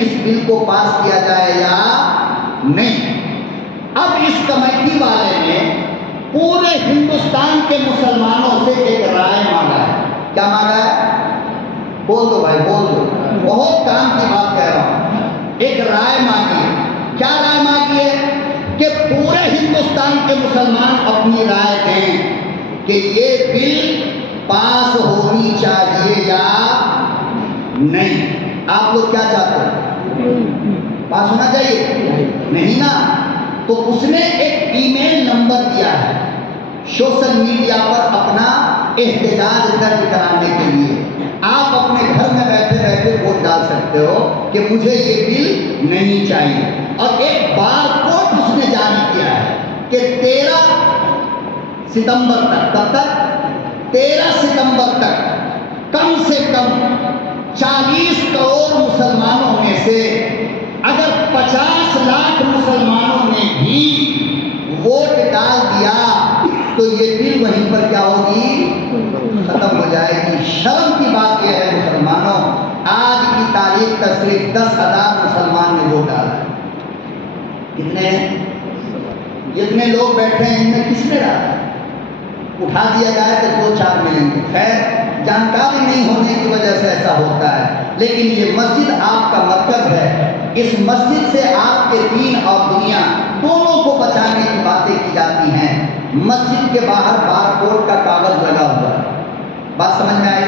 اس بل کو پاس کیا جائے یا نہیں۔ اب اس کمیٹی والے نے پورے ہندوستان کے مسلمانوں سے ایک رائے مانگا ہے۔ کیا مانگا ہے؟ بول دو بھائی، بول دو، بہت کام کی بات کہہ رہا ہوں۔ ایک رائے مانگی ہے۔ کیا رائے مانگی ہے؟ کہ پورے ہندوستان کے مسلمان اپنی رائے دیں کہ یہ بل پاس ہونی چاہیے یا نہیں۔ آپ لوگ کیا چاہتے ہیں؟ پاس ہونا چاہیے؟ نہیں نا؟ تو اس نے ایک ای میل نمبر دیا ہے سوشل میڈیا پر اپنا احتجاج درج کرانے کے لیے۔ آپ اپنے گھر میں بیٹھے بیٹھے ووٹ ڈال سکتے ہو کہ مجھے یہ بل نہیں چاہیے۔ اور ایک بار کوڈ اس نے جاری کیا ہے کہ 13 ستمبر تک، کب تک؟ 13 ستمبر تک کم سے کم 40 کروڑ مسلمانوں میں سے اگر 50 لاکھ مسلمانوں نے بھی ووٹ ڈال دیا تو یہ بل وہیں پر کیا ہوگی؟ ختم ہو جائے گی۔ شرم کی بات یہ ہے مسلمانوں، آج کی تاریخ تک صرف 10,000 مسلمان نے ووٹ ڈالا ہے۔ کتنے؟ جتنے لوگ بیٹھے ہیں ان میں کس نے ڈالا؟ اٹھا دیا جائے تو 2-4 ملیں گے۔ خیر، جانکاری نہیں ہونے کی وجہ سے ایسا ہوتا ہے، لیکن یہ مسجد آپ کا مرکز ہے۔ اس مسجد سے آپ کے دین اور دنیا دونوں کو بچانے کی باتیں کی جاتی ہیں۔ مسجد کے باہر بار کوڈ کا کاغذ لگا ہوا ہے، بات سمجھ میں آئی؟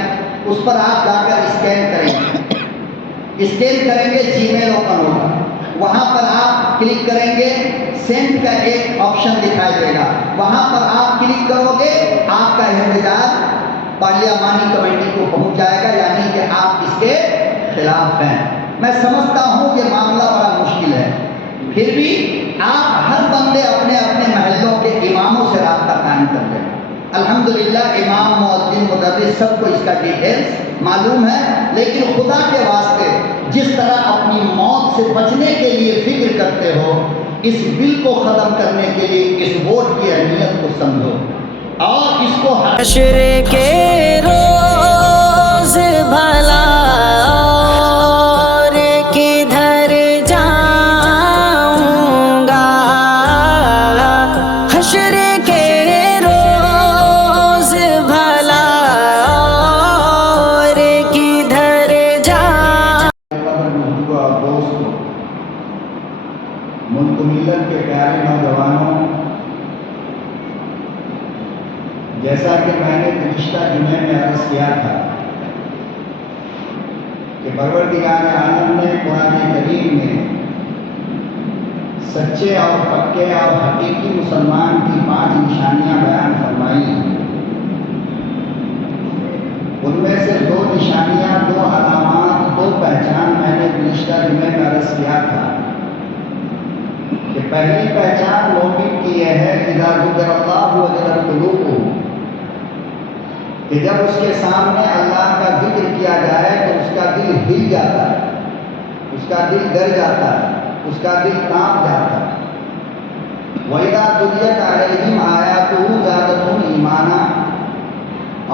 اس پر آپ جا کر اسکین کریں گے، اسکین کریں گے جی میل اوپن ہوگا، وہاں پر آپ کلک کریں گے، سینڈ کا ایک آپشن دکھائی دے گا، وہاں پر آپ کلک کرو گے، آپ کا احتجاج پارلیمانی کمیٹی کو پہنچ جائے گا، یعنی کہ آپ اس کے خلاف ہیں۔ میں سمجھتا ہوں یہ معاملہ بڑا مشکل ہے، پھر بھی آپ ہر بندے اپنے اپنے محلوں کے اماموں سے رابطہ قائم کر لیں۔ الحمدللہ امام، مؤذن، مدرس سب کو اس کا ڈیٹیلز معلوم ہے، لیکن خدا کے واسطے جس طرح اپنی موت سے بچنے کے لیے فکر کرتے ہو، اس بل کو ختم کرنے کے لیے اس ووٹ کی اہمیت کو سمجھو اور اس کو حشر کے روز بھلا اور کدھر جاؤں گا، حشر کے روز بھلا اور کدھر جاؤں۔ ملک ملت کے پیارے نوجوانوں، جیسا کہ میں نے گزشتہ جمعے میں عرض کیا تھا کہ پروردگار عالم نے قرآن کریم میں سچے اور پکے اور حقیقی مسلمان کی 5 نشانیاں بیان فرمائی ہیں۔ ان میں سے 2 نشانیاں، 2 علامات، 2 پہچان میں نے گزشتہ جمعے میں عرض کیا تھا کہ پہلی پہچان مومن کی یہ ہے اذا ذکر اللہ وجلت قلوبہ، کہ جب اس کے سامنے اللہ کا ذکر کیا جائے تو اس کا دل ہل جاتا ہے، اس کا دل ڈر جاتا ہے، اس کا دل کانپ جاتا ہے۔ وَإِذَا تُلِيَتْ عَلَيْهِمْ آيَاتُهُ زَادَتْهُمْ ایمانا،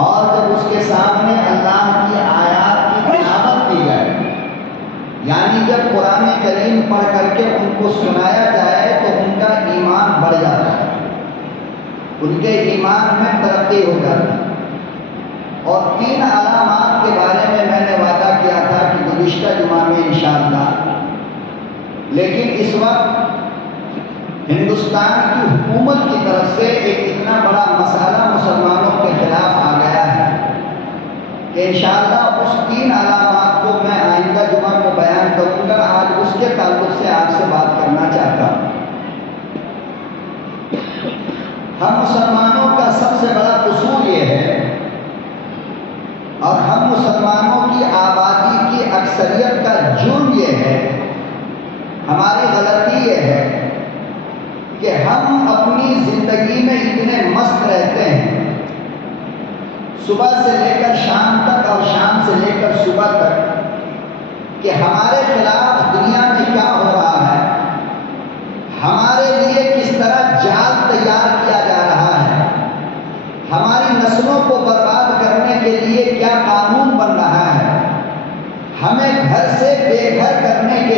اور جب اس کے سامنے اللہ کی آیات کی تلاوت کی جائے، یعنی جب قرآن کریم پڑھ کر کے ان کو سنایا جائے تو ان کا ایمان بڑھ جاتا ہے، ان کے ایمان میں ترقی ہو جاتی ہے۔ اور 3 علامات کے بارے میں نے وعدہ کیا تھا کہ گزشتہ جمعہ میں انشاءاللہ، لیکن اس وقت ہندوستان کی حکومت کی طرف سے ایک اتنا بڑا مسئلہ مسلمانوں کے خلاف آ گیا ہے کہ انشاءاللہ اس 3 علامات کو میں آئندہ جمعہ کو بیان کروں گا۔ آج اس کے تعلق سے آپ سے بات کرنا چاہتا ہوں۔ ہم مسلمانوں کا سب سے بڑا قصور یہ ہے، اور ہم مسلمانوں کی آبادی کی اکثریت کا جرم یہ ہے، ہماری غلطی یہ ہے کہ ہم اپنی زندگی میں اتنے مست رہتے ہیں، صبح سے لے کر شام تک اور شام سے لے کر صبح تک، کہ ہمارے خلاف دنیا میں کیا ہو رہا ہے، ہمارے لیے کس طرح جال تیار کیا جا رہا ہے، ہماری نسلوں کو برباد کرنے کے لیے کیا قانون بن رہا ہے، ہمیں گھر سے بے گھر کرنے کے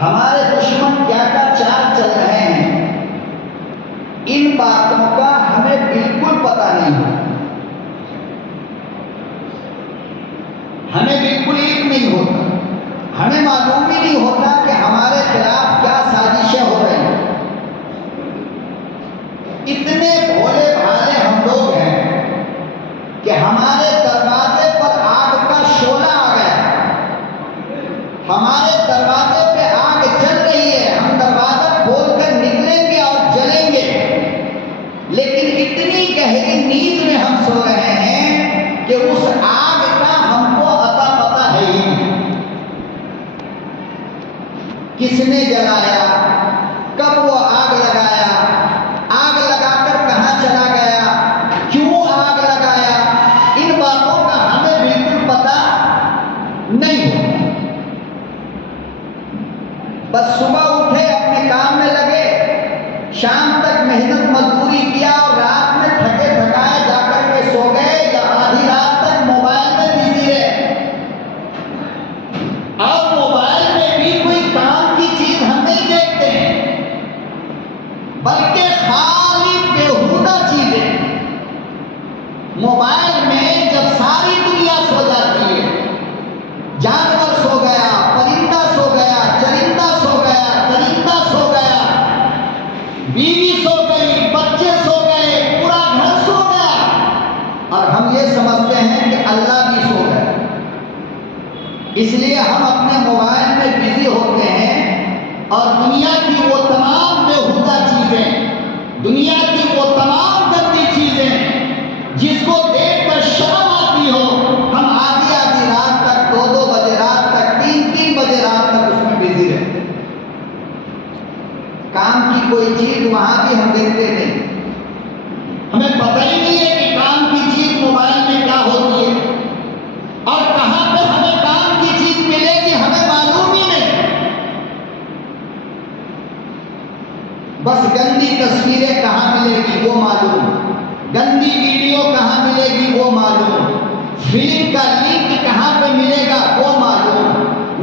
ہمارے دشمن کیا چال چل رہے ہیں، ان باتوں کا ہمیں بالکل پتہ نہیں ہے، ہمیں بالکل علم نہیں ہوتا، ہمیں معلوم ہی نہیں ہوتا کہ ہمارے خلاف کیا سازشیں ہو رہی ہیں۔ اتنے بھولے بھالے ہم لوگ ہیں کہ ہمارے دروازے پر آگ کا شعلہ آ گیا، ہمارے دروازے پہ آگ جل رہی ہے، ہم دروازہ کھول کر نکلیں گے اور جلیں گے، لیکن اتنی گہری نیند میں ہم سو رہے ہیں کہ اس آگ کا ہم کو اتا پتہ ہے ہی نہیں، کس نے جلایا، کب وہ آگ لگایا، آگ لگا کر کہاں چلا گیا، کیوں آگ لگایا، ان باتوں کا ہمیں بالکل پتہ نہیں ہوتا۔ بس صبح اٹھے اپنے کام میں لگے، شام تک محنت مزدوری کیا اور رات میں تھکے تھکائے جا کر کے سو گئے، یا آدھی رات تک موبائل میں بزی رہے، اور موبائل میں بھی کوئی کام کی چیز ہم نہیں دیکھتے ہیں، بلکہ خالی بیہودہ چیزیں۔ موبائل میں جب ساری دنیا سو جاتی ہے، جانور سو گیا، پرندہ سو گیا، چرندہ سو گیا، درندہ سو گیا، بیوی سو گئی، بچے سو گئے، پورا گھر سو گیا، اور ہم یہ سمجھتے ہیں کہ اللہ بھی سو گیا، اس لیے ہم اپنے موبائل میں بزی ہوتے ہیں، اور دنیا کی وہ تمام بیہودہ چیزیں، دنیا کی وہ تمام گندی چیزیں جس کو دیکھ کر شرم آتی ہو، ہم آدھی آدھی رات تک، 2 بجے رات تک، 3 بجے رات تک اس میں بزی رہتے ہیں۔ کام کی کوئی چیز وہاں بھی ہم دیکھتے نہیں، ہمیں پتہ ہی نہیں ہے کہ کام کی چیز موبائل میں کیا ہوتی ہے، اور کہاں پہ ہمیں کام کی چیز ملے گی ہمیں معلوم ہی نہیں۔ بس گندی تصویریں کہاں ملے گی وہ معلوم، گندی ویڈیو کہاں ملے گی وہ معلوم، فلم کا لنک کہاں پہ ملے گا وہ معلوم،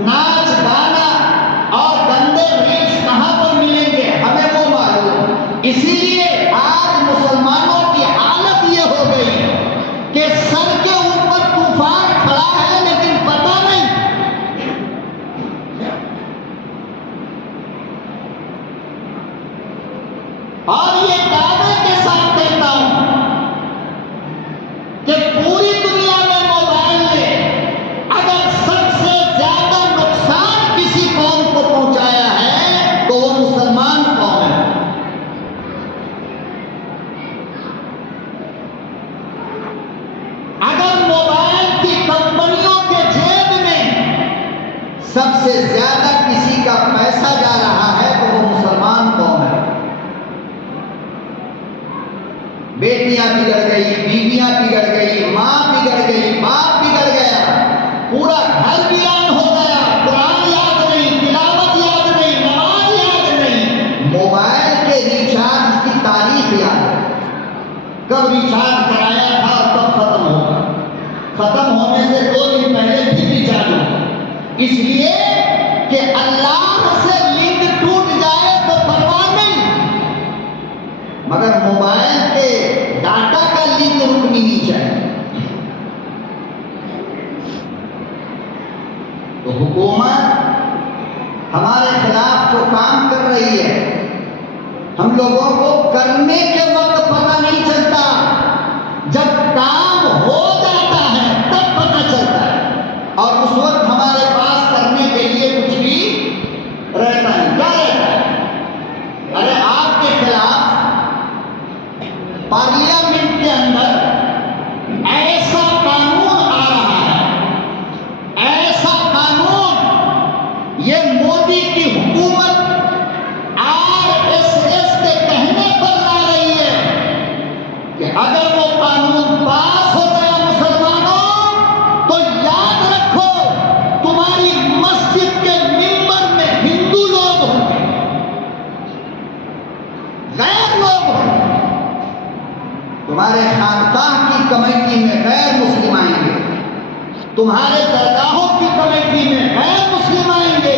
ناچ گانا اور گندے ریلز کہاں پر ملیں گے ہمیں وہ معلوم۔ اسی لیے آج مسلمانوں کی حالت یہ ہو گئی کہ سر کے اوپر طوفان کھڑا ہے لیکن پتہ نہیں۔ اور یہ دعوے کے ساتھ کہتا ہوں کہ پوری دنیا میں موبائل نے اگر سب سے زیادہ نقصان کسی قوم کو پہنچایا ہے تو وہ مسلمان قوم ہے۔ اگر موبائل کی کمپنیوں کے جیب میں سب سے زیادہ کسی کا پیسہ جا رہا ہے تو وہ مسلمان قوم ہے۔ بیٹیاں بگڑ گئی، بیویاں بگڑ گئی، ماں بگڑ گئی، باپ بگڑ گیا، پورا گھر ویران ہو گیا، قرآن یاد نہیں، تلاوت یاد نہیں، نماز یاد نہیں، موبائل کے ریچارج کی تاریخ یاد ہے، کب ریچارج کرایا تھا اور کب ختم ہوگا، ختم ہونے سے 2 دن پہلے پھر ریچارج ہوگا، اس لیے کہ اللہ سے لنک ٹوٹ جائے تو پرواہ نہیں، مگر موبائل کے ڈاٹا کا لنک رکنی نہیں چاہیے۔ تو حکومت ہمارے خلاف جو کام کر رہی ہے، ہم لوگوں کو کرنے کے وقت پتہ نہیں چلتا، جب کام ہو جاتا ہے تب پتہ چلتا ہے، اور اس وقت ہمارے پاس کرنے کے لیے کچھ بھی رہتا نہیں۔ کیا رہتا ہے؟ ارے آپ کے خلاف پارلیمنٹ کے اندر ایسا قانون آ رہا ہے، ایسا قانون یہ مودی کی حکومت RSS کے کہنے پر لا رہی ہے کہ اگر وہ قانون پاس ہو گیا مسلمانوں تو یاد رکھو تمہاری مسجد کے ممبر میں ہندو لوگ ہوں گے، غیر لوگ ہوں گے، تمہارے خانقاہ کی کمیٹی میں غیر مسلم آئیں گے، تمہارے درگاہوں کی کمیٹی میں غیر مسلم آئیں گے،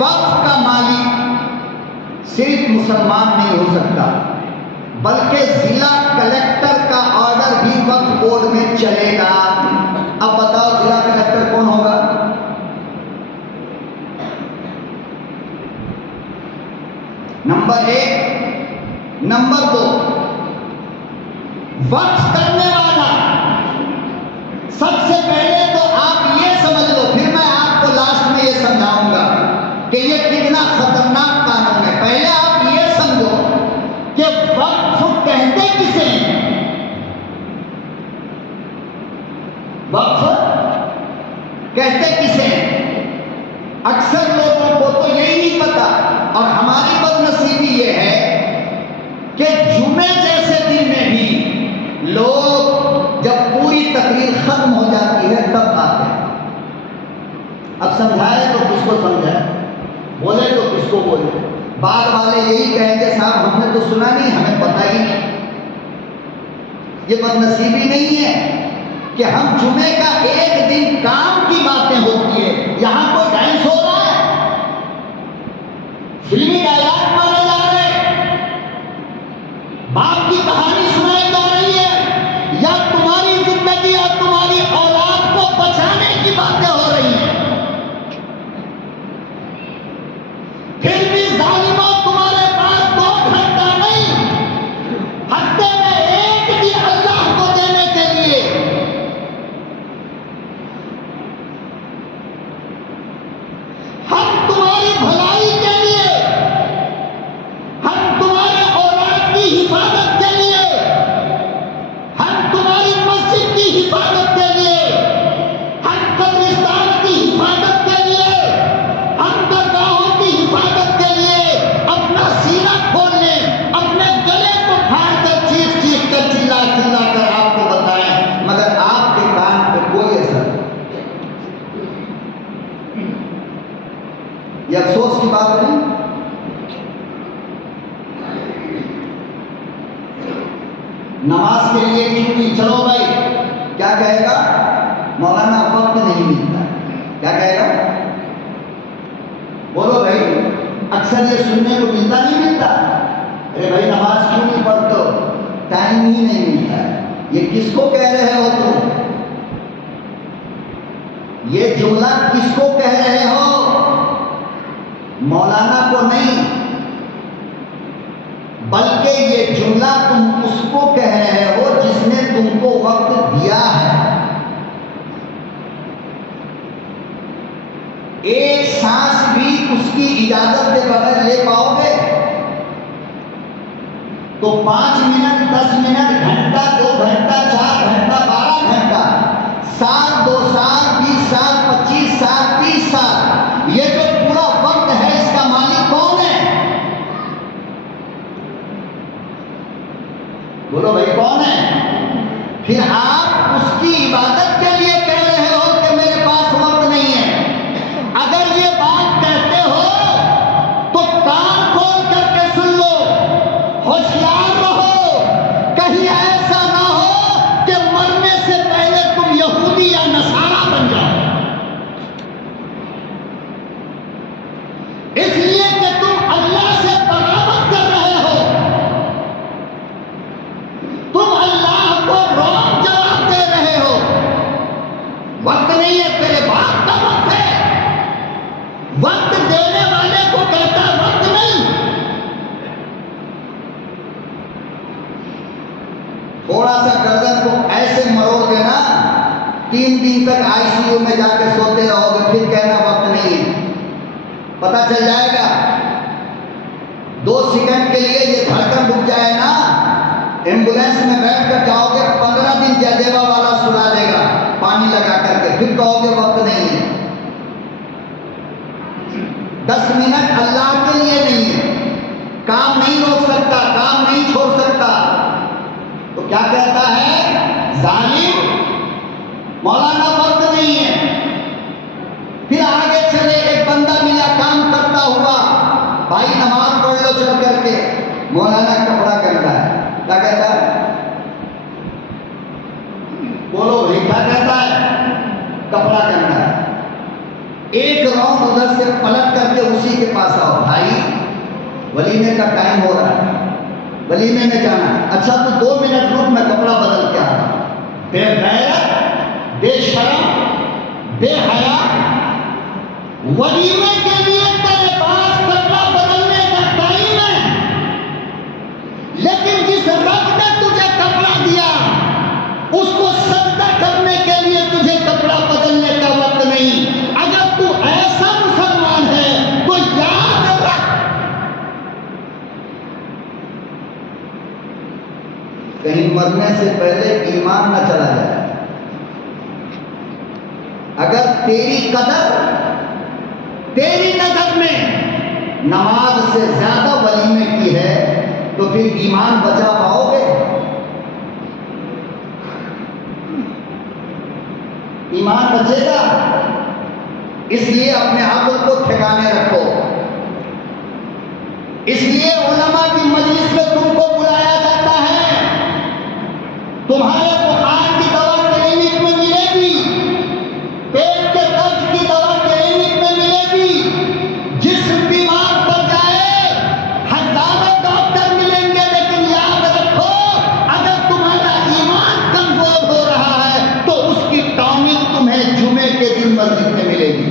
وقت کا مالک صرف مسلمان نہیں ہو سکتا، بلکہ ضلع کلیکٹر کا آرڈر بھی وقف بورڈ میں چلے گا۔ اب بتاؤ ضلع کلیکٹر کون ہوگا؟ نمبر 1۔ نمبر 2، وقف کرنے والا سب سے پہلے تو آپ یہ سمجھ لو، پھر میں آپ کو لاسٹ میں یہ سمجھاؤں گا کہ یہ کتنا خطرناک قانون ہے۔ پہلے آپ یہ سمجھو کہ وقف کہتے کسے ہیں؟ وقف کہتے کسے ہیں؟ اکثر لوگوں کو تو یہی نہیں پتا، اور ہماری بدنصیبی یہ ہے کہ جمعے جیسے دن میں بھی لوگ جب پوری تقریر ختم ہو جاتی ہے تب آتے ہیں۔ اب سمجھائے تو کس کو سمجھائے، بولے تو کس کو بولے؟ بعد والے یہی کہیں گے صاحب ہم نے تو سنا نہیں، ہمیں پتہ ہی نہیں۔ یہ بدنصیبی نہیں ہے کہ ہم جمعے کا ایک دن کام کی باتیں ہوتی ہے، یہاں کوئی ڈانس ہو رہا ہے، فلمی ڈائلاگ مارے جا رہے ہیں، باپ کی کہانی سنائی جا رہی ہے، یا تمہاری زندگی اور تمہاری اولاد کو بچانے کی باتیں ہو رہی ہیں، پھر بھی ظالموں تمہارے پاس 2 گھنٹہ نہیں، ہفتے میں ایک دن اللہ کو دینے کے لیے ہم تمہاری بھلائی کے لیے، ہم تمہارے اولاد کی حفاظت کے لیے، ہم تمہاری مسجد کی حفاظت کے لیے، ہم قبرستان کی حفاظت کے لیے، ہم درگاہوں کی حفاظت کے لیے اپنا سینہ کھولنے، اپنے گلے کو پھاڑ کر چیخ چیخ کر چلا چلا کر آپ کو بتائیں، مگر آپ کے کان پہ کوئی اثر نہیں۔ یہ افسوس کی بات نہیں؟ نماز کے لیے چھٹی، چلو بھائی، کیا کہے گا؟ مولانا وقت نہیں ملتا، کیا کہے گا؟ بولو بھائی، اکثر یہ سننے کو ملتا نہیں ملتا؟ ارے بھائی نماز کیوں نہیں پڑھتے ہو؟ ٹائم ہی نہیں ملتا ہے۔ یہ کس کو کہہ رہے ہو تم؟ یہ جملہ کس کو کہہ رہے ہو؟ مولانا کو نہیں، بلکہ یہ جملہ تم اس کو کہہ رہے ہو جس نے تم کو وقت دیا ہے۔ ایک سانس بھی اس کی اجازت کے بغیر لے پاؤ گے تو 5 منٹ، 10 منٹ، گھنٹہ، 2 گھنٹہ، 4 گھنٹہ، 12 گھنٹہ، سال، 2 سال، 20 سال، 25 سال، 30 سال، یہ جو پورا وقت ہے اس کا مالک کون ہے؟ بولو بھائی کون ہے؟ پھر آپ اس کی عبادت کے لیے کہہ رہے ہو کہ میرے پاس وقت نہیں ہے۔ اگر یہ بات کہتے ہو تو کان کھول کر کے سن لو، ہوشیار رہو، کہیں ایسا نہ ہو کہ مرنے سے پہلے تم یہودی یا نصارا بن جاؤ، اس لیے کہ تم اللہ سے بغاوت کر رہے ہو، تم اللہ کو رانگ جواب دے رہے ہو۔ وقت نہیں ہے، تیرے باپ کا وقت ہے، وقت دینے والے کو کہتا وقت نہیں۔ تھوڑا سا گردن کو ایسے مروڑ دینا، 3 دن تک ICU میں جا کے سوتے رہو گے، پھر کہنا وقت نہیں ہے، پتہ چل جائے گا۔ 2 سیکنڈ کے لیے یہ دھڑکن رک جائے نا، ایمبولینس میں بیٹھ کر جاؤ گے، 15 دن جیدیوا والا سلا دے گا پانی لگا کر کے، پھر کہو گے وقت نہیں ہے۔ 10 منٹ اللہ کے لیے نہیں ہے، کام نہیں روک سکتا، کام نہیں چھوڑ سکتا، تو کیا کہتا ہے؟ ظالم، مولانا وقت نہیں ہے۔ پھر آگے چلے، ایک بندہ ملا کام کرتا ہوا، بھائی نماز پڑھ لو چل کر کے، مولانا کپڑا کرتا ہے، کیا کہتا ہے؟ بولو بھائی کیا کہتا ہے؟ کپڑا کرنا ہے۔ ایک راؤنڈ ادھر سے پلٹ کر کے اسی کے پاس آؤ، بھائی ولیمے کا ٹائم ہو رہا ہے، ولیمے میں جانا ہے، اچھا تو 2 منٹ رک، میں کپڑا بدل کے آ رہا ہوں۔ بے غیرت، بے شرم، بے حیا، ولیمے کے لیے تیرے پاس کپڑا بدلنے کا ٹائم ہے، لیکن جس رب نے تجھے کپڑا دیا اس کو سجدہ کرنے کے لیے تجھے کپڑا بدلنے کا وقت نہیں۔ اگر تو ایسا مسلمان ہے تو یاد رکھ، کہیں مرنے سے پہلے ایمان نہ چلا جائے۔ اگر تیری قدر تیری نظر میں نماز سے زیادہ ولیمے کی ہے تو پھر ایمان بچا پاؤ گے؟ ایمان بچے گا؟ اس لیے اپنے عقل کو ٹھکانے رکھو۔ اس لیے علماء کی مجلس میں تم کو بلایا جاتا ہے۔ تمہارے بخار کی دوا کلینک میں ملے گی، پیٹ کے درد کی دوا کلینک میں ملے گی، جسم بیمار پڑ جائے ہزاروں ڈاکٹر ملیں گے، لیکن یاد رکھو اگر تمہارا ایمان کمزور ہو رہا ہے تو اس کی ٹانک تمہیں جمعے کے دن مسجد میں ملے گی،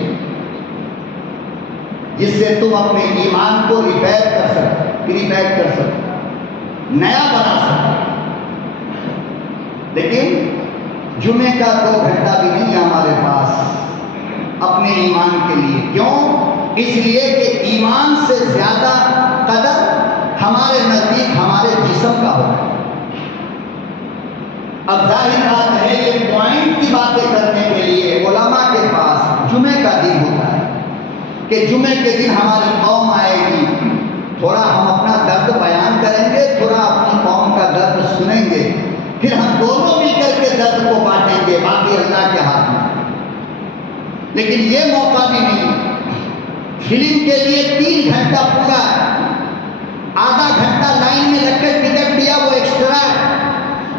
جس سے تم اپنے ایمان کو ریپیئر کر سکو، نیا بنا سکو۔ لیکن جمعے کا 2 گھنٹہ بھی نہیں ہے ہمارے پاس اپنے ایمان کے لیے۔ کیوں؟ اس لیے کہ ایمان سے زیادہ قدر ہمارے نزدیک ہمارے جسم کا ہوتا ہے۔ اب ظاہر بات ہے یہ پوائنٹ کی باتیں کرنے کے لیے علماء کے پاس جمعے کا دن ہوتا ہے کہ جمعے کے دن ہماری قوم آئے گی، تھوڑا ہم اپنا درد بیان کریں گے، تھوڑا اپنی قوم کا درد سنیں گے، پھر ہم دونوں مل کر کے درد کو بانٹیں گے، باقی اللہ کے ہاتھ میں۔ لیکن یہ موقع بھی نہیں۔ فلم کے لیے 3 گھنٹہ پورا ہے، آدھا گھنٹہ لائن میں رکھ کے ٹکٹ دیا وہ ایکسٹرا ہے،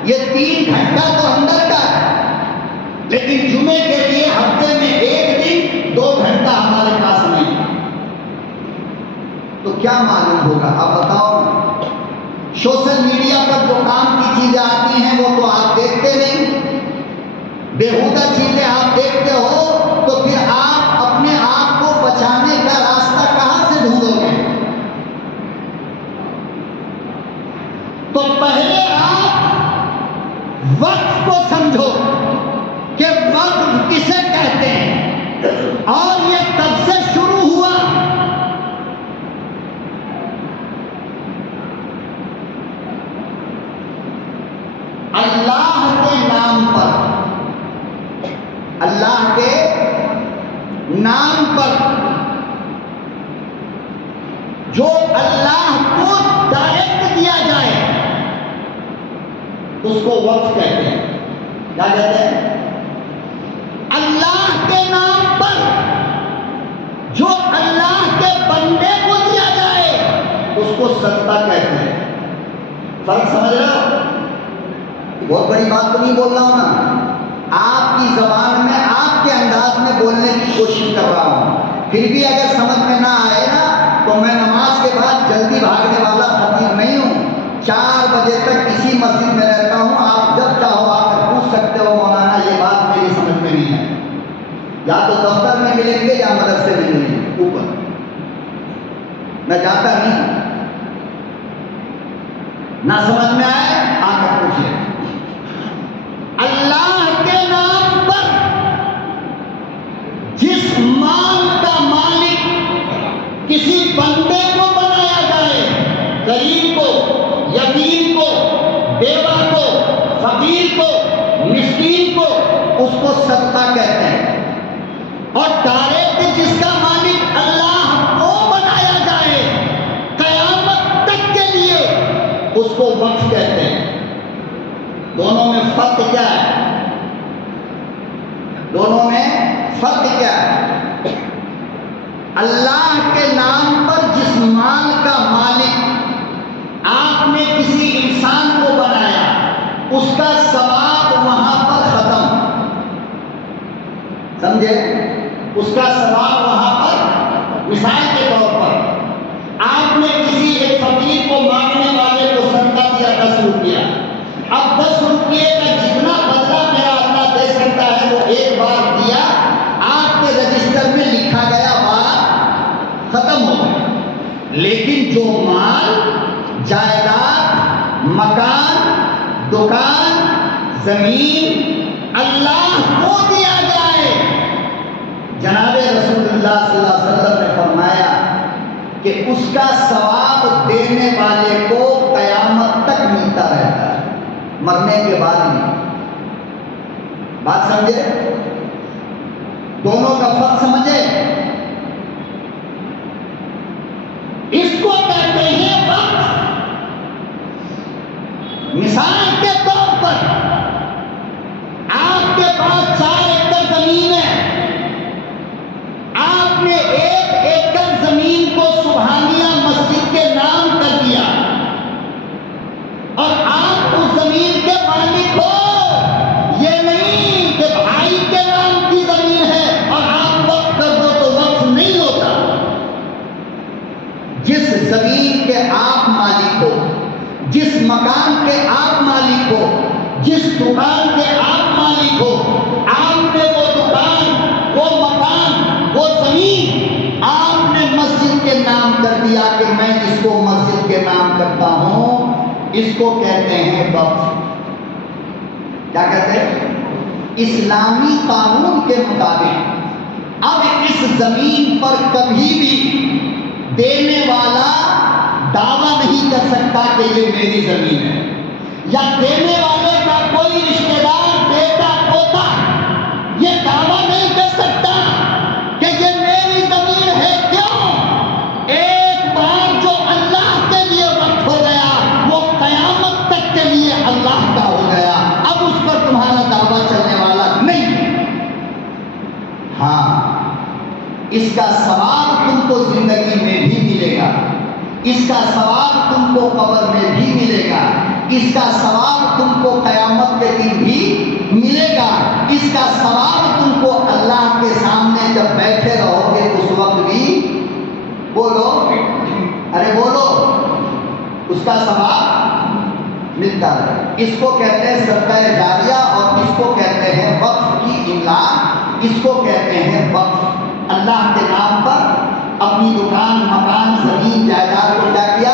یہ 3 گھنٹہ تو اندر کا ہے۔ لیکن جمعے کے لیے ہفتے میں 1 دن 2 گھنٹہ ہمارے پاس نہیں، تو کیا معلوم ہوگا؟ آپ بتاؤ۔ سوشل میڈیا پر جو کام کی چیزیں آتی ہیں وہ تو آپ دیکھتے نہیں، بیہودہ چیزیں آپ دیکھتے ہو، تو پھر آپ اپنے آپ کو بچانے کا راستہ کہاں سے ڈھونڈو گے؟ تو پہلے آپ وقت کو سمجھو کہ وقت کسے کہتے ہیں اور یہ کب سے شروع ہوا۔ اللہ کے نام پر، اللہ کے نام پر جو اللہ کو ڈائریکٹ دیا جائے اس کو وقت کہتے ہیں۔ کیا کہتے ہیں؟ اللہ کے نام پر جو اللہ کے بندے کو دیا جائے اس کو صدقہ کہتے ہیں۔ فرق سمجھ رہے ہو؟ بہت بڑی بات تو نہیں بول رہا ہوں نا، آپ کی زبان میں آپ کے انداز میں بولنے کی کوشش کر رہا ہوں۔ پھر بھی اگر سمجھ میں نہ آئے نا تو میں نماز کے بعد جلدی بھاگنے والا خطیب نہیں ہوں، 4 بجے تک اسی مسجد میں رہتا ہوں، آپ جب چاہو آ کر پوچھ سکتے ہو مولانا یہ بات میری سمجھ میں نہیں ہے، یا تو دفتر میں ملیں گے یا مدرسے میں ملیں گے، اوپر میں جاتا نہیں، نہ سمجھ میں آئے آ کر پوچھیے۔ اللہ کے نام پر جس مال کا مالک کسی بندے کو بنایا جائے، غریب کو، یتیم کو، بیوہ کو، فقیر کو، مسکین کو، اس کو صدقہ کہتے ہیں۔ اور ڈائریکٹ جس کا مالک اللہ کو بنایا جائے قیامت تک کے لیے اس کو وقف کہتے ہیں۔ دونوں میں فرق کیا ہے؟ دونوں میں فرق کیا ہے؟ اللہ کے نام پر جس مال کا مالک آپ نے کسی انسان کو بنایا اس کا ثواب وہاں پر ختم، سمجھے؟ اس کا ثواب وہاں پر مثال کے طور پر آپ نے کسی ایک فقیر کو مانگنے والے کو صدقہ دیا 10 روپیہ، اب 10 روپیے کا جتنا بدلہ میرا اللہ دے سکتا ہے وہ ایک بار دیا، آپ کے رجسٹر میں لکھا گیا، بات ختم ہو گئی۔ لیکن جو مال، جائیداد، مکان، دکان، زمین اللہ کو دیا جائے، جناب رسول اللہ صلی اللہ علیہ وسلم نے فرمایا کہ اس کا ثواب دینے والے کو قیامت تک ملتا رہتا ہے، مرنے کے بعد نہیں۔ بات سمجھے؟ دونوں کا فرق سمجھے؟ اس کو کہتے ہیں وقت۔ مثال کے طور پر آپ کے پاس 4 ایکڑ زمین ہے، آپ نے 1 ایکڑ زمین کو سبحانیہ مسجد کے نام کر دیا اور آپ اس زمین کے مالک ہو، یہ نہیں کہ بھائی کے نام کی زمین ہے اور آپ وقف کر دو تو وقف نہیں ہوتا۔ جس زمین کے آپ مالک ہو، جس مکان کے آپ مالک ہو، جس دکان کے آپ مالک ہو، آپ نے وہ دکان، وہ مکان، وہ زمین آپ نے مسجد کے نام کر دیا کہ میں اس کو مسجد کے نام کرتا ہوں، اس کو کہتے ہیں وقف۔ کیا کہتے ہیں؟ اسلامی قانون کے مطابق اب اس زمین پر کبھی بھی دینے والا دعویٰ نہیں کر سکتا کہ یہ میری زمین ہے، یا دینے والے کا کوئی رشتہ دار، بیٹا، پوتا یہ دعویٰ نہیں کر سکتا کہ یہ میری زمین ہے۔ کیوں؟ ایک بار جو اللہ کے لیے وقف ہو گیا وہ قیامت تک کے لیے اللہ کا ہو گیا، اب اس پر تمہارا دعویٰ چلنے والا نہیں۔ ہاں، اس کا ثواب تم کو زندگی میں بھی ملے گا، اس کا ثواب تم کو قبر میں بھی ملے گا، اس کا ثواب تم کو قیامت کے دن بھی ملے گا، اس کا ثواب تم کو اللہ کے سامنے جب بیٹھے رہو گے اس وقت بھی بولو، ارے بولو، اس کا ثواب ملتا ہے۔ اس کو کہتے ہیں صدقہ جاریہ اور اس کو کہتے ہیں وقف کی املاک، اس کو کہتے ہیں وقف۔ اللہ کے نام پر اپنی دکان، مکان، زمین، جائیداد کو کیا کیا؟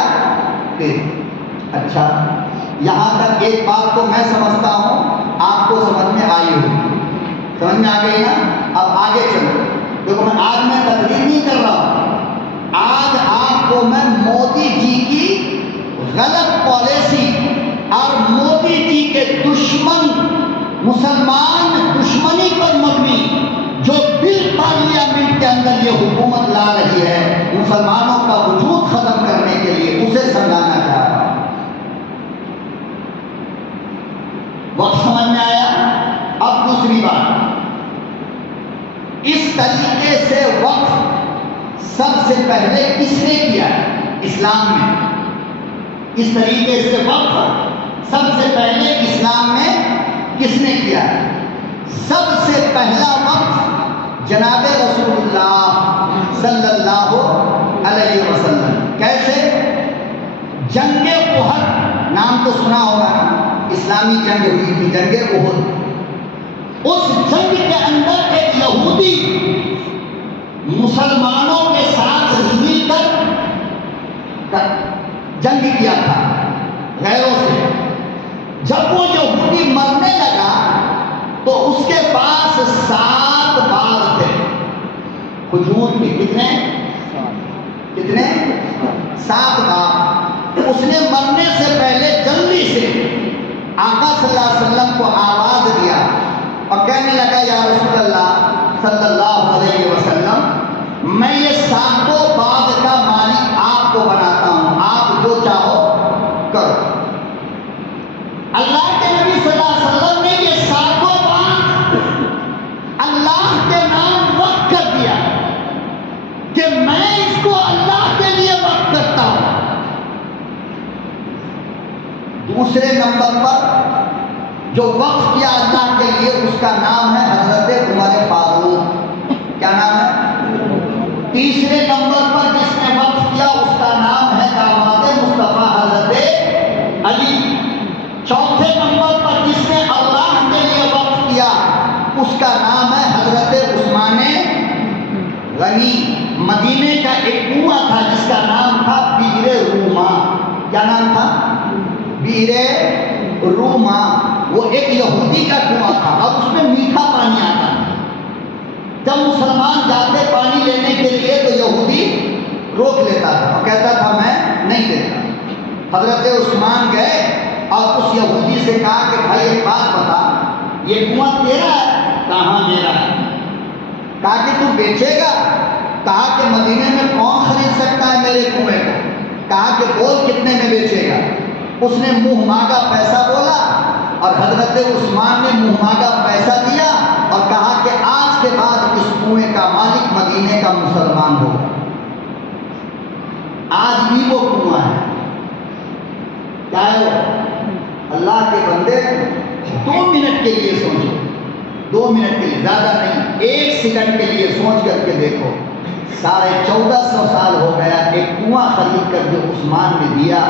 دے۔ اچھا، یہاں تک ایک بات تو میں سمجھتا ہوں آپ کو سمجھ میں آئی ہوگی، سمجھ میں آ گئی نا؟ اب آگے چلو۔ دیکھو آج میں تقریر نہیں کر رہا ہوں، آج آپ کو میں مودی جی کی غلط پالیسی اور مودی جی کے دشمن، مسلمان دشمنی پر مبنی جو بل پارلیمنٹ کے اندر یہ حکومت لا رہی ہے مسلمانوں کا وجود ختم کرنے کے لیے، اسے سمجھانا چاہتا ہوں۔ وقت سمجھ میں آیا؟ اب دوسری بات، اس طریقے سے وقف سب سے پہلے کس نے کیا اسلام میں؟ اس طریقے سے وقف سب سے پہلے اسلام میں کس نے کیا؟ سب سے پہلا وقف جناب رسول اللہ صلی اللہ علیہ وسلم۔ کیسے؟ جنگ احد نام تو سنا ہوگا نا، اسلامی جنگ ہوئی تھی، جنگ احد۔ اس جنگ کے اندر ایک یہودی مسلمانوں کے ساتھ مل کر جنگ کیا تھا غیروں سے۔ جب وہ یہودی مرنے لگا تو اس کے پاس 7 باغ تھے کھجور کے۔ کتنے؟ 7 باغ۔ اس نے مرنے سے پہلے جلدی سے آقا صلی اللہ علیہ وسلم کو آواز دیا اور کہنے لگا یا رسول اللہ صلی اللہ علیہ وسلم، میں یہ 7 باغ کا مالک آپ کو بناتا ہوں، آپ جو چاہو کرو۔ اللہ کے نبی صلی اللہ علیہ وسلم نے یہ 7 باغ اللہ کے نام وقف کر دیا کہ میں اس کو اللہ کے لیے وقف کرتا ہوں۔ دوسرے نمبر پر جو وقف کیا اللہ کے لیے اس کا نام ہے حضرت عمر فاروق۔ کیا نام نام ہے؟ تیسرے نمبر پر جس نے وقف کیا اس کا نام ہے داماد مصطفیٰ حضرت علی۔ چوتھے نمبر پر جس نے اللہ کے لیے وقف کیا اس کا نام ہے حضرت عثمان غنی۔ مدینے کا ایک کنواں تھا جس کا نام تھا بئر روما۔ کیا نام تھا؟ بئر روما۔ وہ ایک یہودی کا کنواں تھا اور اس میں میٹھا پانی آتا تھا۔ جب مسلمان جاتے پانی لینے کے لیے تو یہودی روک لیتا تھا اور کہتا تھا میں نہیں دیتا۔ حضرت عثمان گئے اور اس یہودی سے کہا کہ بھائی ایک بات بتا، یہ کنواں تیرا ہے؟ کہاں میرا ہے؟ کہا کہ تو بیچے گا؟ کہا کہ مدینے میں کون خرید سکتا ہے میرے کنویں کو؟ کہا کہ بول کتنے میں بیچے گا؟ اس نے منہ مانگا پیسہ بولا اور حضرت عثمان نے منہ مانگا پیسہ دیا اور کہا کہ آج کے بعد اس کنویں کا مالک مدینے کا مسلمان ہوگا۔ آج بھی وہ کنواں ہے۔ کیا ہے وہ؟ اللہ کے بندے 2 منٹ کے لیے سوچو، 2 منٹ کے لیے، زیادہ نہیں، 1 سیکنڈ کے لیے سوچ کر کے دیکھو۔ 1450 سال ہو گیا ایک کنواں خرید کر جو عثمان نے دیا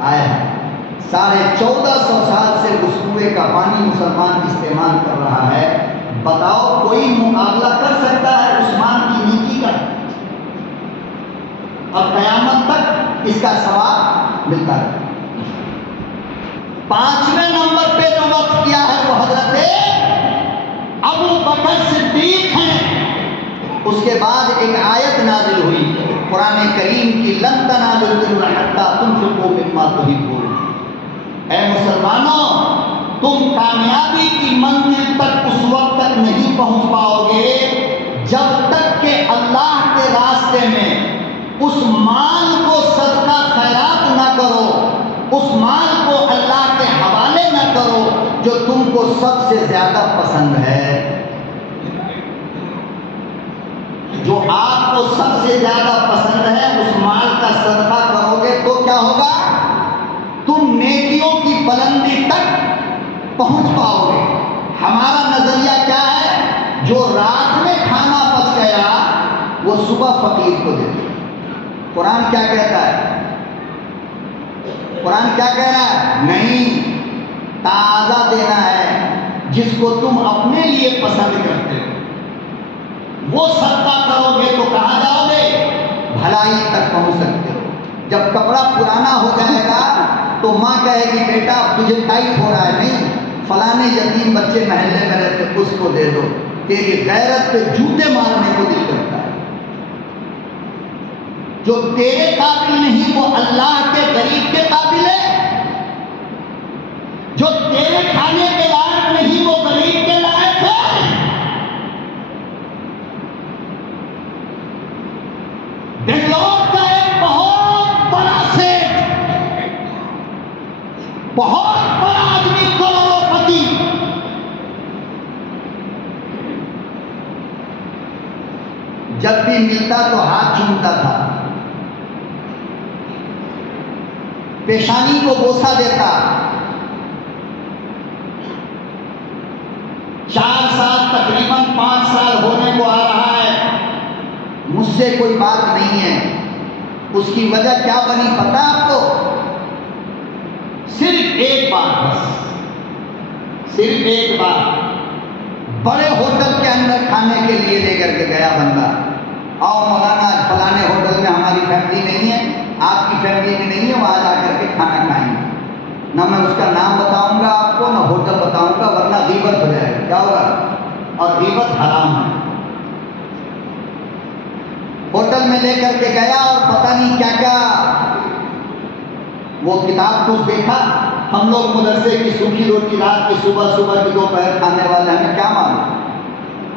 آیا ہے۔ 1450 سال سے اس کنویں کا پانی مسلمان استعمال کر رہا ہے۔ بتاؤ کوئی مقابلہ کر سکتا ہے عثمان کی نیکی کا؟ اور قیامت تک اس کا ثواب ملتا ہے۔ 5ویں نمبر پہ جو وقف کیا ہے وہ حضرت ابو بکر صدیق ہیں۔ اس کے بعد ایک آیت نازل ہوئی قرآن کریم کی، لن تنالوا البر حتی تنفقوا مما تحبون۔ اے مسلمانوں، تم کامیابی کی منزل تک اس وقت تک نہیں پہنچ پاؤ گے جب تک کہ اللہ کے راستے میں اس مال کو صدقہ خیرات نہ کرو، اس مال کو اللہ کے حوالے نہ کرو جو تم کو سب سے زیادہ پسند ہے۔ جو آپ کو سب سے زیادہ پسند ہے اس مال کا صدقہ کرو گے تو کیا ہوگا؟ تم نیکیوں کی بلندی تک پہنچ پاؤ گے۔ ہمارا نظریہ کیا ہے؟ جو رات میں کھانا بچ گیا وہ صبح فقیر کو دے دو۔ قرآن کیا کہتا ہے؟ قرآن کیا کہہ رہا ہے؟ نہیں، تازہ دینا ہے، جس کو تم اپنے لیے پسند کرتے ہو وہ صدقہ کرو گے تو کہاں جاؤ گے؟ بھلائی تک پہنچ سکتے ہو۔ جب کپڑا پرانا ہو جائے گا تو ماں کہے گی بیٹا تجھے ٹائٹ ہو رہا ہے، نہیں، فلانے یتیم بچے محلے میں رہتے اس کو دے دو۔ تیری غیرت پہ جوتے مارنے کو دل کرتا ہے۔ جو تیرے قابل نہیں وہ اللہ کے غریب کے قابل ہے، جو تیرے کھانے کے لائق نہیں وہ غریب کے لائق ہے۔ بنگلور کا ایک بہت بڑا سیٹ، بہت بڑا آدمی، کروڑوں پتی، جب بھی ملتا تو ہاتھ چومتا تھا، پیشانی کو بوسہ دیتا۔ 4 سال تقریباً 5 سال ہونے کو آ رہا ہے، مجھ سے کوئی بات نہیں ہے۔ اس کی وجہ کیا بنی پتہ آپ کو؟ صرف ایک بات، بس صرف ایک بات، بڑے ہوٹل کے اندر کھانے کے لیے لے کر کے گیا بندہ، آؤ مولانا فلانے ہوٹل میں ہماری فیملی نہیں ہے، آپ کی فیملی میں نہیں ہے، وہاں جا کر کے کھانا کھائیں گے۔ نہ میں اس کا نام بتاؤں گا آپ کو، نہ ہوٹل بتاؤں گا، ورنہ غیبت ہو جائے گا۔ کیا ہوگا؟ اور غیبت حرام ہے۔ ہوٹل میں لے کر کے گیا اور پتہ نہیں کیا کیا وہ کتاب کچھ دیکھا۔ ہم لوگ مدرسے کی سوکھی روٹی رات کی، صبح کی دوپہر کھانے والے، ہمیں کیا معلوم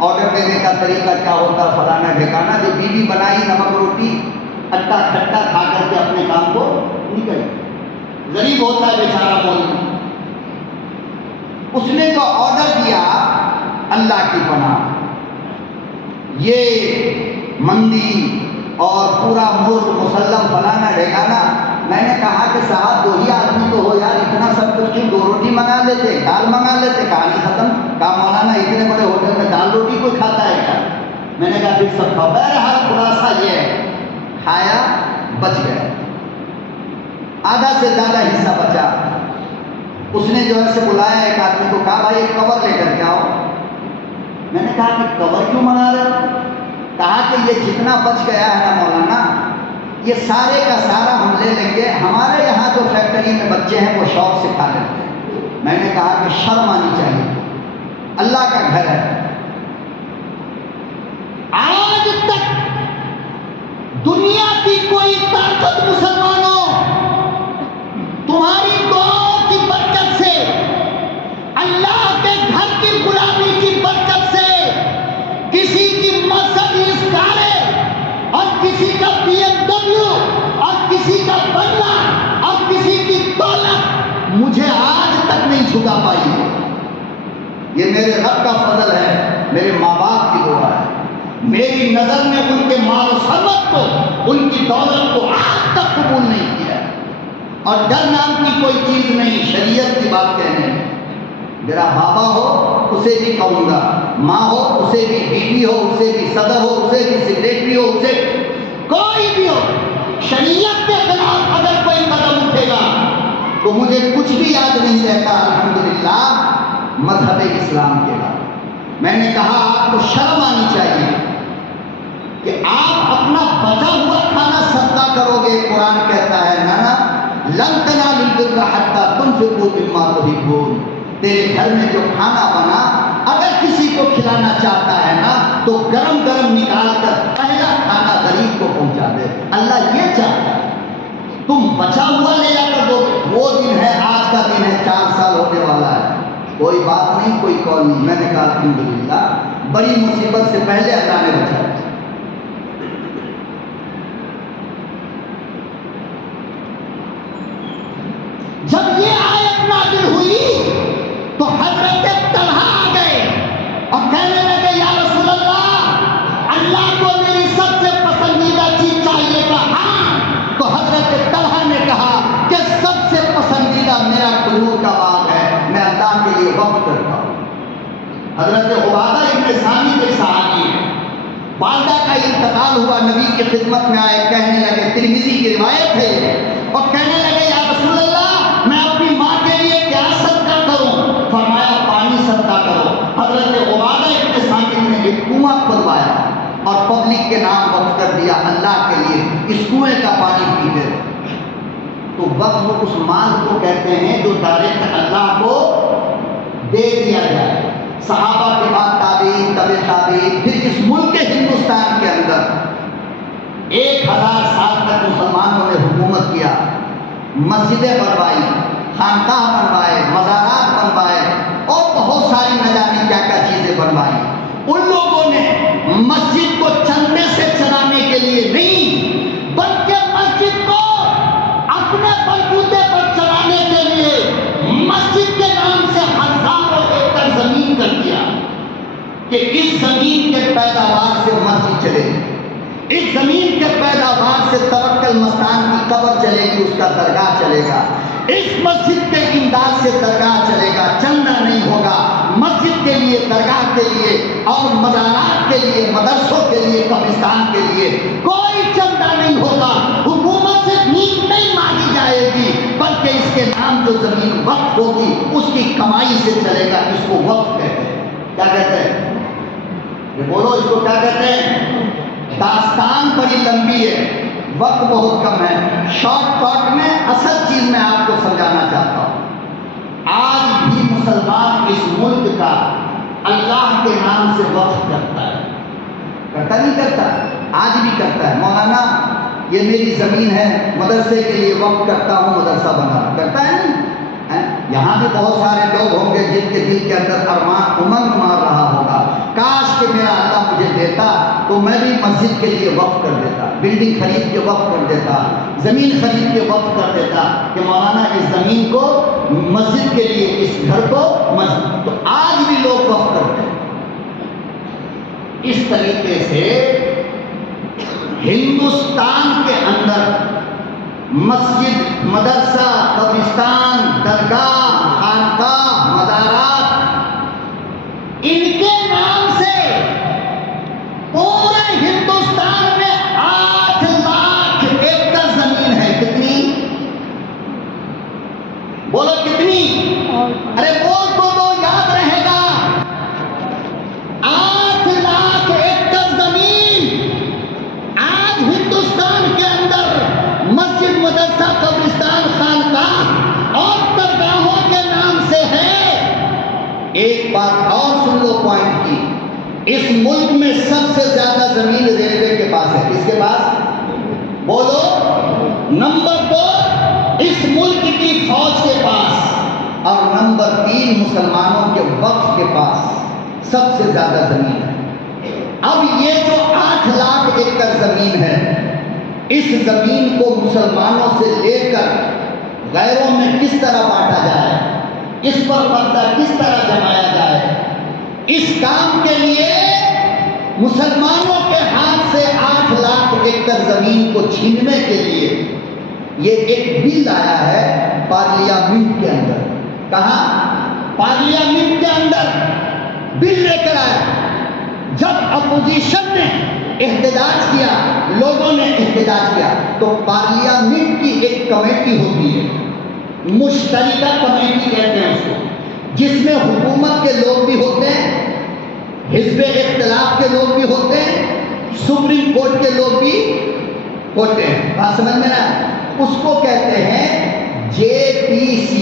آرڈر دینے کا طریقہ کیا ہوتا، فلانا ٹھکانا۔ جو بیوی بنائی نمک روٹی اٹا کھٹا کھا کر کے اپنے کام کو نکل، غریب ہوتا ہے بیچارہ مولوی۔ اس نے جو آرڈر دیا، اللہ کی پناہ، یہ مندی اور پورا مرغ مسلم فلانا ڈھکانا۔ میں نے کہا کہ صاحب 2 ہی آدمی تو ہو یار، اتنا سب کچھ کیوں؟ 2 روٹی منگا لیتے، دال منگا لیتے، کہانی ختم۔ کہا مولانا اتنے بڑے ہوٹل میں دال روٹی کوئی کھاتا ہے کیا؟ میں نے کہا پھر سب کھاؤ. بہرحال خلاصہ یہ ہے کھایا بچ گئے, آدھا سے زیادہ حصہ بچا. اس نے جو ہے سے بلایا ایک آدمی کو, کہا بھائی ایک کور لے کر کے آؤ. میں نے کہا کہ کور کیوں منگا رہے ہو؟ کہا کہ یہ جتنا بچ گیا ہے نا مولانا, یہ سارے کا سارا ہم لے لیں گے, ہمارے یہاں جو فیکٹری میں بچے ہیں وہ شوق سے کھا لیتے ہیں. میں نے کہا کہ شرم آنی چاہیے, اللہ کا گھر ہے. آج تک دنیا کی کوئی طاقت مسلمانوں تمہاری دعاؤں کی برکت سے, اللہ کے گھر کی غلامی کی برکت سے, کسی کی مرسڈیز کاریں اور کسی کا BMW اور کسی کا بنگلہ اور کسی کی دولت مجھے آج تک نہیں چھپا پائی ہے. یہ میرے رب کا فضل ہے, میرے ماں باپ کی دعا ہے. میری نظر میں ان کے مال و ثروت کو, ان کی دولت کو آج تک قبول نہیں کیا. اور ڈر نام کی کوئی چیز نہیں, شریعت کی بات کہنے. میرا بابا ہو اسے بھی کہوں گا, ماں ہو اسے بھی, بیوی ہو اسے بھی, صدر ہو اسے بھی, سیکریٹری ہو اسے, کوئی بھی ہو, شریعت کے خلاف اگر کوئی قدم اٹھے گا تو مجھے کچھ بھی یاد نہیں رہتا الحمدللہ مذہب اسلام کے بعد. میں نے کہا آپ کو شرم آنی چاہیے کہ آپ اپنا بچا ہوا کھانا صدقہ کرو گے. قرآن کہتا ہے نانا لن تنالوا البر حتی تنفقوا مما تحبون. تیرے گھر میں جو کھانا بنا اگر کسی کو کھلانا چاہتا ہے نا تو گرم گرم نکال کر پہلا کھانا غریب کو پہنچا دے. اللہ یہ چاہتا ہے, تم بچا ہوا لے جا کر دو. وہ دن ہے, آج کا دن ہے, 4 سال ہونے والا ہے, کوئی بات نہیں, کوئی کال نہیں. میں نے کہا الحمدللہ بڑی مصیبت سے پہلے اللہ نے بچایا. جب یہ آیت نازل ہوئی تو حضرت طلحہ آ گئے اور کہنے لگے یا رسول اللہ, اللہ کو میری سب سے پسندیدہ چیز چاہیے. کہا تو حضرت طلحہ نے کہا کہ سب سے پسندیدہ میرا کھجور کا باغ ہے, میں اللہ کے لیے وقف کرتا ہوں. حضرت عبادہ ابن صامت کے صحابی ہیں, والدہ کا انتقال ہوا, نبی کی خدمت میں آئے, کہنے لگے, ترمذی کی روایت ہے, اور کہنے لگے یا رسول اللہ میں اپنی ماں کے لیے کیا صدقہ کروں؟ فرمایا پانی صدقہ کرو. حضرت عبادہ ابن صامت نے ایک کنواں کھدوایا اور پبلک کے نام وقف کر دیا, اللہ کے لیے اس کنویں کا پانی پیتے. تو وقف اس مال کو کہتے ہیں جو ڈائریکٹ اللہ کو دے دیا جائے. صحابہ کے بعد تابعین, تبع تابعین, پھر اس ملک ہندوستان کے اندر 1000 سال تک مسلمانوں نے حکومت کیا, مسجدیں بنوائی, خانقاہ بنوائے, مزارات بنوائے اور بہت ساری نہ جانے کیا کیا چیزیں بنوائی. ان لوگوں نے مسجد کو چندے سے چلانے کے لیے نہیں بلکہ مسجد کو اپنے بلبوتے پر چلانے کے لیے مسجد کے نام سے ہزاروں ایکڑ زمین کر دیا کہ اس زمین کے پیداوار سے مسجد چلے گی, اس زمین کے پیداوار سے توکل مستان کی قبر چلے گی, اس کا درگاہ چلے گا, اس مسجد کے امداد سے درگاہ چلے گا. چندہ نہیں ہوگا, مسجد کے لیے, درگاہ کے لیے اور مزارات کے لیے, مدرسوں کے لیے, قبرستان کے لیے کوئی چندہ نہیں ہوگا. حکومت سے نیند نہیں مانگی جائے گی بلکہ اس کے نام جو زمین وقف ہوگی اس کی کمائی سے چلے گا. اس کو وقف کہتے ہیں. کیا کہتے ہیں؟ یہ بولو, اس کو کیا کہتے ہیں؟ داستان بڑی لمبی ہے, وقت بہت کم ہے. شارٹ کٹ میں اصل چیز میں آپ کو سمجھانا چاہتا ہوں. آج بھی مسلمان اس ملک کا اللہ کے نام سے وقف کرتا ہے. کرتا نہیں کرتا؟ آج بھی کرتا ہے. مولانا یہ میری زمین ہے, مدرسے کے لیے وقف کرتا ہوں, مدرسہ بنا. کرتا ہے نہیں؟ یہاں بھی بہت سارے لوگ ہوں گے جن کے دل کے اندر ارمان امنگ مار رہا ہوگا, کاش کہ میرا اللہ مجھے دیتا تو میں بھی مسجد کے لیے وقف کر دیتا, بلڈنگ خرید کے وقف کر دیتا, زمین خرید کے وقف کر دیتا کہ مولانا اس زمین کو مسجد کے لیے, اس گھر کو مسجد. تو آج بھی لوگ وقف کرتے ہیں. اس طریقے سے ہندوستان کے اندر مسجد, مدرسہ, قبرستان, درگاہ, خانقاہ, مزارات, ان کے نام سے کتنی؟ ارے بول تو یاد رہے گا، 8 لاکھ ایکڑ زمین آج ہندوستان کے اندر مسجد، مدرسہ، قبرستان، خانقاہ اور درگاہوں کے نام سے ہے۔ ایک بات اور سن لو پوائنٹ کی، اس ملک میں سب سے زیادہ زمین ریلوے کے پاس ہے۔ کس کے پاس؟ بولو۔ نمبر 2 اس ملک کی فوج کے پاس، اور نمبر 3 مسلمانوں کے وقف کے پاس سب سے زیادہ زمین ہے۔ اب یہ جو 8 لاکھ ایکڑ زمین ہے، اس زمین کو مسلمانوں سے لے کر غیروں میں کس طرح بانٹا جائے، اس پر قبضہ کس طرح جمایا جائے، اس کام کے لیے مسلمانوں کے ہاتھ سے 8 لاکھ ایکڑ زمین کو چھیننے کے لیے یہ ایک بل آیا ہے پارلیمنٹ کے اندر۔ کہاں؟ پارلیمنٹ کے اندر بل لے کر آیا۔ جب اپوزیشن نے احتجاج کیا، لوگوں نے احتجاج کیا، تو پارلیمنٹ کی ایک کمیٹی ہوتی ہے، مشترکہ کمیٹی کہتے ہیں اس کو، جس میں حکومت کے لوگ بھی ہوتے ہیں، حزب اختلاف کے لوگ بھی ہوتے ہیں، سپریم کورٹ کے لوگ بھی ہوتے ہیں۔ بات سمجھ میں نہ؟ اس کو کہتے ہیں JPC،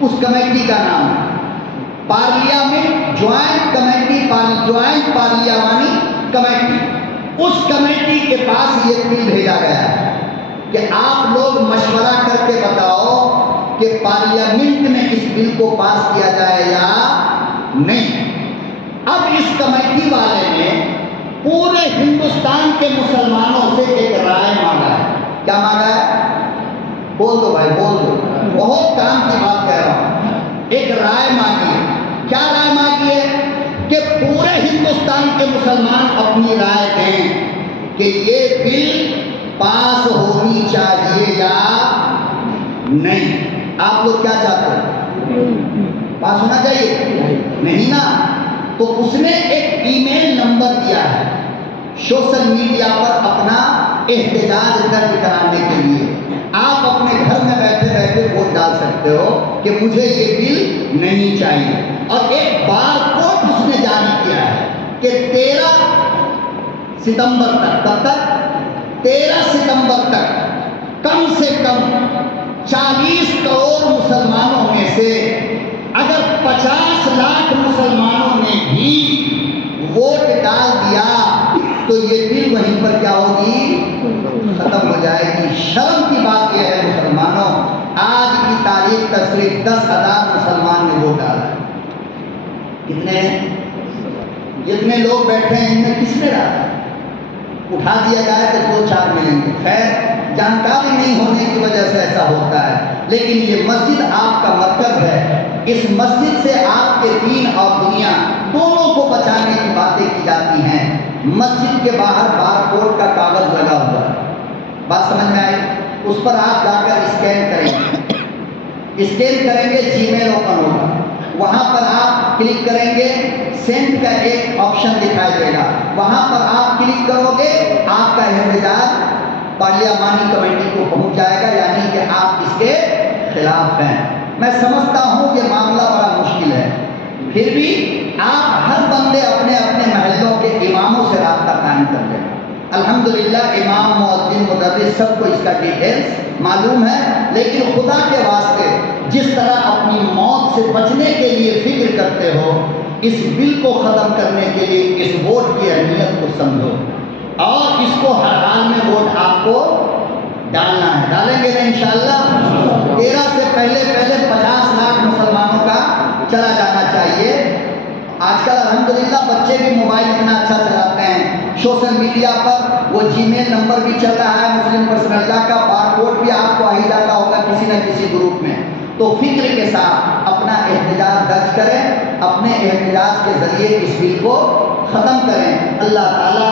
اس کمیٹی کا نام ہے پارلیمنٹ جوائنٹ کمیٹی، جوائنٹ پارلیمانی کمیٹی۔ اس کمیٹی کے پاس یہ بل بھیجا گیا ہے کہ آپ لوگ مشورہ کر کے بتاؤ کہ پارلیمنٹ میں اس بل کو پاس کیا جائے یا نہیں۔ اب اس کمیٹی والے نے پورے ہندوستان کے مسلمانوں سے ایک رائے مانگا ہے۔ کیا مانگا ہے؟ بول دو بھائی، بول دو، بہت کام کی بات کہہ رہا ہوں۔ ایک رائے مانگی ہے۔ کیا رائے مانگی ہے؟ کہ پورے ہندوستان کے مسلمان اپنی رائے دیں کہ یہ بل پاس ہونی چاہیے یا نہیں۔ آپ لوگ کیا چاہتے ہو؟ پاس ہونا چاہیے؟ نہیں نا؟ تو اس نے ایک ای میل نمبر دیا ہے سوشل میڈیا پر اپنا احتجاج درج کرانے کے لیے۔ آپ اپنے گھر میں بیٹھے بیٹھے ووٹ ڈال سکتے ہو کہ مجھے یہ بل نہیں چاہیے، اور ایک بار کوڈ اس نے جاری کیا ہے کہ 13 ستمبر تک، کب تک؟ 13 ستمبر تک کم سے کم 40 کروڑ مسلمانوں میں سے اگر 50 لاکھ مسلمانوں نے بھی ووٹ ڈال دیا تو یہ بل وہیں پر کیا ہوگی؟ ختم ہو جائے گی۔ شرم کی بات یہ ہے مسلمانوں، آج کی تاریخ تک صرف 10,000 مسلمان نے ووٹ ڈالا ہے۔ کتنے؟ جتنے لوگ بیٹھے ہیں ان میں کس نے ڈالا؟ اٹھا دیا جائے تو 2-4 ملیں گے۔ خیر، جانکاری نہیں ہونے کی وجہ سے ایسا ہوتا ہے، لیکن یہ مسجد آپ کا مرکز ہے۔ اس مسجد سے آپ کے دین اور دنیا دونوں کو بچانے کی باتیں کی جاتی ہیں۔ مسجد کے باہر بار کوڈ کا کاغذ لگا ہوا ہے، بات سمجھ میں آئی؟ اس پر آپ جا کر اسکین کریں گے، اسکین کریں گے جی میل اوپن ہوگا، وہاں پر آپ کلک کریں گے، سینڈ کا ایک آپشن دکھائی دے گا، وہاں پر آپ کلک کرو گے، آپ کا احتجاج پارلیمانی کمیٹی کو پہنچ جائے گا، یعنی کہ آپ اس کے خلاف ہیں۔ میں سمجھتا ہوں یہ معاملہ بڑا مشکل ہے، پھر بھی آپ ہر بندے اپنے اپنے محلوں کے اماموں سے رابطہ قائم کر لیں۔ الحمدللہ امام، مؤذن، مدرس سب کو اس کا ڈیٹیلز معلوم ہے، لیکن خدا کے واسطے جس طرح اپنی موت سے بچنے کے لیے فکر کرتے ہو، اس بل کو ختم کرنے کے لیے اس ووٹ کی اہمیت کو سمجھو، اور اس کو ہر حال میں ووٹ آپ کو ڈالنا ہے۔ ڈالیں گے نا انشاءاللہ؟ 13 سے پہلے 50 لاکھ مسلمانوں کا چلا جانا چاہیے۔ آج کل الحمدللہ بچے بھی موبائل اتنا اچھا چلاتے ہیں، سوشل میڈیا پر وہ جی میل نمبر بھی چل رہا ہے مسلم پرسنلٹی کا، بار کوڈ بھی آپ کو آ ہی جاتا ہوگا کسی نہ کسی گروپ میں۔ تو فکر کے ساتھ اپنا احتجاج درج کریں، اپنے احتجاج کے ذریعے اس بل کو ختم کریں۔ اللہ تعالیٰ